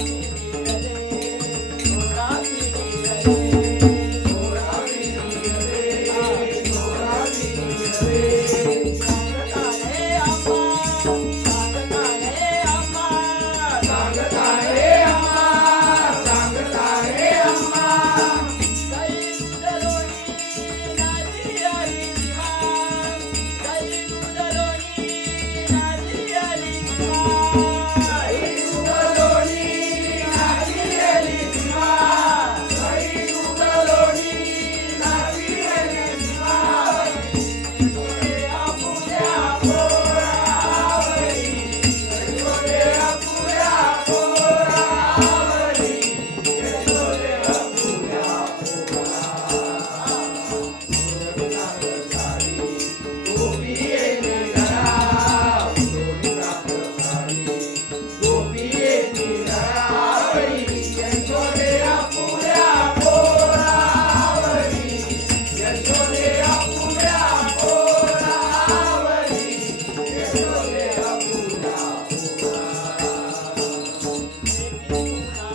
Thank you. Leki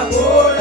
Amor.